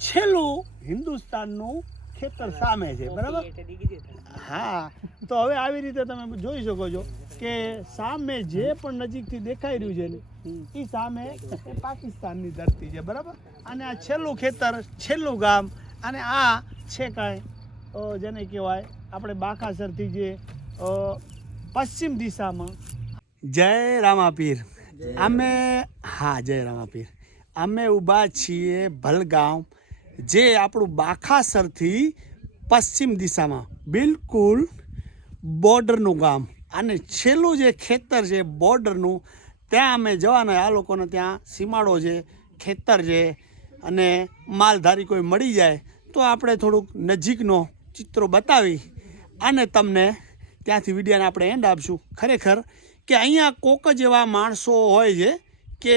છેલ્લું હિન્દુસ્તાનનું ખેતર સામે છે બરાબર? હા. તો હવે આવી રીતે તમે જોઈ શકો છો કે સામે જે પણ નજીકથી દેખાઈ રહ્યું છે ને એ સામે એ પાકિસ્તાનની ધરતી છે બરાબર? અને આ છેલ્લું ખેતર છેલ્લું ગામ અને આ છે કાંઈ જેને કહેવાય આપણે બાકાસરથી જે પશ્ચિમ દિશામાં. જય રામાપીર. અમે હા જય રામાપીર. અમે ઊભા છીએ ભલગાંવ જે આપણું બાખાસરથી પશ્ચિમ દિશામાં, બિલકુલ બોર્ડરનું ગામ. અને છેલ્લું જે ખેતર છે, બોર્ડરનું, ત્યાં અમે જવાના આ લોકોને ત્યાં સીમાડો છે, ખેતર છે. અને માલધારી કોઈ મળી જાય તો આપણે થોડુંક નજીકનો ચિત્રો બતાવી અને તમને ત્યાંથી વિડીયોને આપણે એન્ડ આપશું. ખરેખર કે અહીંયા કોક જ એવા માણસો હોય છે કે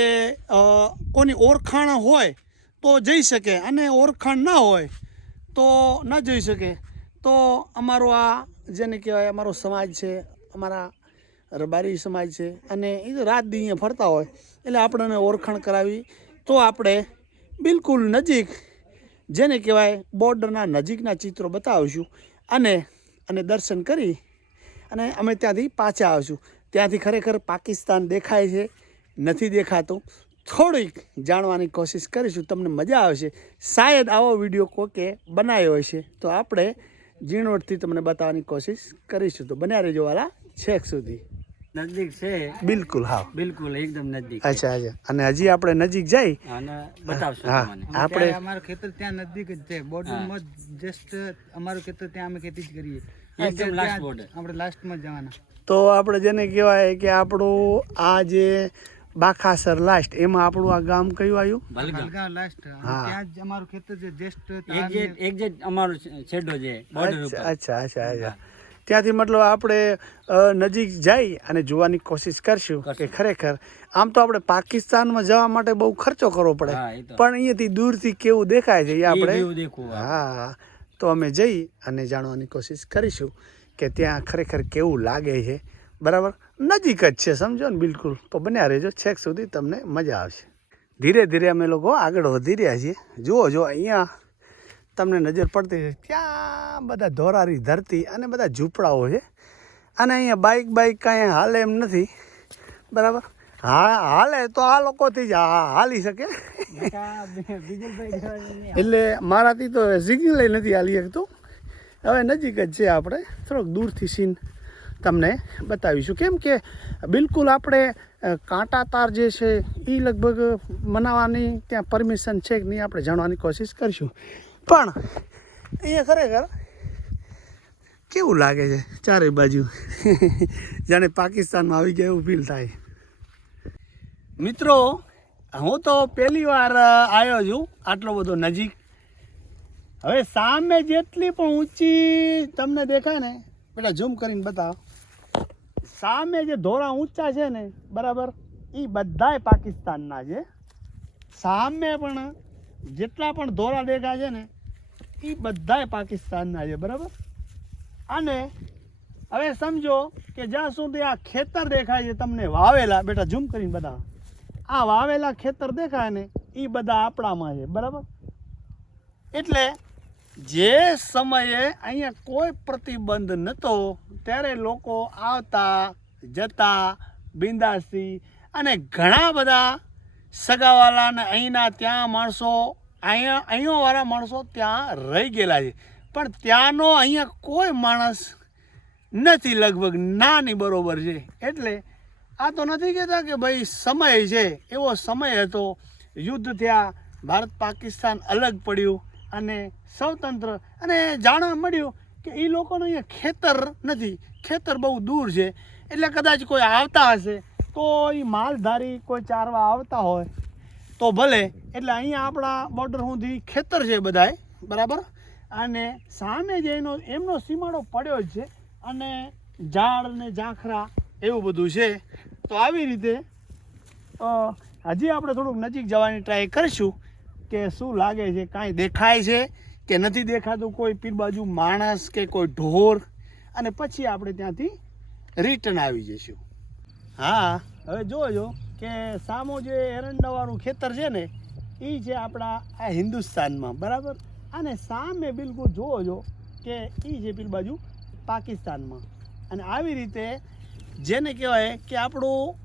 કોની ઓળખાણ હોય તો જઈ શકે અને ઓળખાણ ના હોય તો ન જઈ શકે. તો અમારો આ જેને કહેવાય અમારો સમાજ છે, અમારા રબારી સમાજ છે અને એ રાત દી અહીંયા ફરતા હોય એટલે આપણને ઓળખાણ કરાવી તો આપણે બિલકુલ નજીક જેને કહેવાય બોર્ડરના નજીકના ચિત્રો બતાવીશું અને અને દર્શન કરી અને અમે ત્યાંથી પાછા આવીશું. ત્યાંથી ખરેખર પાકિસ્તાન દેખાય છે, નથી દેખાતું. થોડીક જાણવાની કોશિશ કરીશું. તમને મજા આવશે. શાયદ આવો વીડિયો કોકે બનાવ્યો હશે. તો આપણે ઝીણવટથી તમને બતાવવાની કોશિશ કરીશું. તો બન્યા રહેજો વાલા છેક સુધી. નજદીક છે. બિલકુલ હા. બિલકુલ એકદમ નજીક અચ્છા અચ્છા. અને હજી આપણે નજીક જઈ અને બતાવશો હા આપણે અમારું ખેતર ત્યાં નજીક જ છે. બોર્ડરમાં જસ્ટ અમારું ખેતર ત્યાં અમે ખેતી જ કરીએ. એકદમ લાસ્ટ બોર્ડર. આપણે લાસ્ટમાં જવાના. તો આપણે જેને કહેવાય કે આપણું આ જે બાખાસર લાસ્ટ એમાં આપણું આ ગામ કયું આવ્યું? ભલગા લાસ્ટ હા. ત્યાં જ અમારું ખેતર છે જસ્ટ એક જે એક જે અમારો છેડો છે બોર્ડર અચ્છા ઉપર. અચ્છા અચ્છા અચ્છા. ત્યાંથી મતલબ આપણે નજીક જઈ અને જોવાની કોશિશ કરશું કે ખરેખર આમ તો આપણે પાકિસ્તાનમાં જવા માટે બહુ ખર્ચો કરવો પડે. પણ અહીંયાથી દૂરથી કેવું દેખાય છે આપણે? હા. તો અમે જઈ અને જાણવાની કોશિશ કરીશું કે ત્યાં ખરેખર કેવું લાગે છે બરાબર? નજીક જ છે, સમજો ને? બિલકુલ. તો બન્યા રહેજો, છેક સુધી તમને મજા આવશે. ધીરે ધીરે અમે લોકો આગળ વધી રહ્યા છીએ. જુઓ જો અહીંયા તમને નજર પડતી છે ત્યાં બધા ધોરારી ધરતી અને બધા ઝૂંપડાઓ છે. અને અહીંયા બાઇક બાઇક કાંઈ હાલે એમ નથી. બરાબર? હા, હાલે તો આ લોકોથી જ હાલી શકે. એટલે મારાથી તો સિગ્નલ નથી હાલી શકતું. હવે નજીક જ છે આપણે. થોડોક દૂરથી સીન. તમને બતાવીશું. કેમ કે બિલકુલ આપણે કાંટા તાર જે છે એ લગભગ મનાવવાની ત્યાં પરમિશન છે કે નહીં આપણે જાણવાની કોશિશ કરીશું. પણ અહીંયા ખરેખર કેવું લાગે છે ચારે બાજુ? જાણે પાકિસ્તાનમાં આવી ગયા એવું ફીલ થાય. મિત્રો, હું તો પહેલી વાર આવ્યો છું આટલો બધો નજીક. હવે સામે જેટલી પણ ઊંચી તમને દેખાય ને પેલા ઝૂમ કરીને બતાવો. સામે જે ધોરા ઊંચા છે ને, બરાબર એ બધાય પાકિસ્તાનના છે. સામે પણ જેટલા પણ ધોરા દેખાય છે ને એ બધાય પાકિસ્તાનના છે, બરાબર? અને હવે સમજો કે જ્યાં સુધી આ ખેતર દેખાય છે, તમને વાવેલા, બેટા ઝૂમ કરીને બધા આ વાવેલા ખેતર દેખાય ને એ બધા આપણામાં છે, બરાબર? એટલે જે સમયે અહીંયા કોઈ પ્રતિબંધ નહોતો ત્યારે લોકો આવતા, જતા, બિંદાસી અને ઘણા બધા સગાવાલાને અહીંના ત્યાં માણસો, અહીંયા, અહીંયાવાળા માણસો ત્યાં રહી ગયેલા છે. પણ ત્યાંનો અહીંયા કોઈ માણસ નથી, લગભગ નાની બરોબર છે. એટલે આ તો નથી કહેતા કે ભાઈ સમય છે. એવો સમય હતો, યુદ્ધ થયા ભારત પાકિસ્તાન અલગ પડ્યું. અને સ્વતંત્ર અને જાણવા મળ્યું કે એ લોકોનું અહીંયા ખેતર નથી. ખેતર બહુ દૂર છે. એટલે કદાચ કોઈ આવતા હશે, તો એ માલધારી કોઈ ચારવા આવતા હોય, તો ભલે. એટલે અહીંયા આપણા બોર્ડર સુધી ખેતર છે બધાય, બરાબર? અને સામે જે એનો, એમનો સીમાડો પડ્યો જ છે અને ઝાડ ને ઝાંખરા એવું બધું છે. તો આવી રીતે હજી આપણે થોડુંક નજીક જવાની ટ્રાય કરીશું. કે શું લાગે છે, કાંઈ દેખાય છે કે નથી દેખાતું? કોઈ પીર બાજુ માણસ કે કોઈ ઢોર? અને પછી આપણે ત્યાંથી રિટર્ન આવી જઈશું. હા, હવે જોજો કે સામો જે એરંડાવાળું ખેતર છે ને એ છે આપણા આ હિન્દુસ્તાનમાં, બરાબર? અને સામે બિલકુલ જોજો કે એ છે પીર બાજુ પાકિસ્તાનમાં. અને આવી રીતે જેને કહેવાય કે આપણું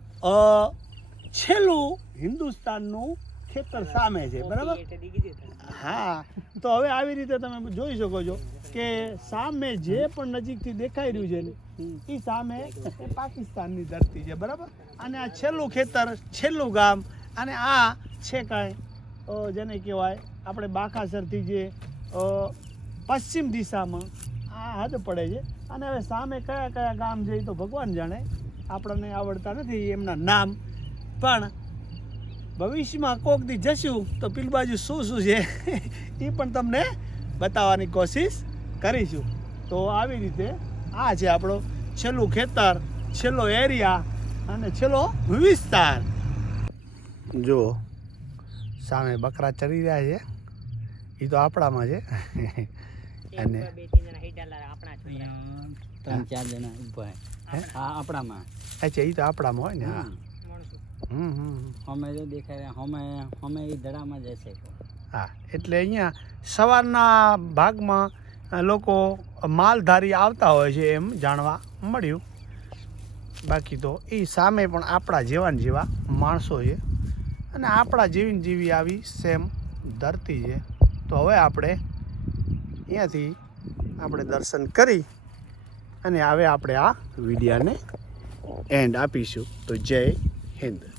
છેલ્લું હિન્દુસ્તાનનું ખેતર સામે છે બરાબર? હા તો હવે આવી રીતે તમે જોઈ શકો છો કે સામે જે પણ નજીકથી દેખાઈ રહ્યું છે ને એ સામે એ પાકિસ્તાનની ધરતી છે બરાબર? અને આ છેલ્લું ખેતર છેલ્લું ગામ અને આ છે કાંઈ જેને કહેવાય આપણે બાકાસરથી જે પશ્ચિમ દિશામાં આ હદ પડે છે. અને હવે સામે કયા કયા ગામ છે એ તો ભગવાન જાણે. આપણને આવડતા નથી એમના નામ. પણ ભવિષ્યમાં કોક દી જશું તો પેલી બાજુ શું શું છે એ પણ તમને બતાવવાની કોશિશ કરીશું. તો આવી રીતે આ છે આપણો છેલ્લું ખેતર છેલ્લો એરિયા અને છેલ્લો વિસ્તાર. જુઓ સામે બકરા ચરી રહ્યા છે. એ તો આપણામાં છે. અને ત્રણ ચાર જણા ઊભા આપણામાં. અચ્છા એ તો આપણામાં હોય ને હા. અમે જો દેખાય અમે અમે એ દડામાં જશે હા એટલે અહીંયા સવારના ભાગમાં લોકો માલધારી આવતા હોય છે એમ જાણવા મળ્યું. બાકી તો એ સામે પણ આપણા જેવા ને જેવા માણસો છે. અને આપણા જેવી ને જેવી આવી સેમ ધરતી છે. તો હવે આપણે અહીંયાથી આપણે દર્શન કરી અને હવે આપણે આ વિડીયાને એન્ડ આપીશું. તો જય હિન્દ.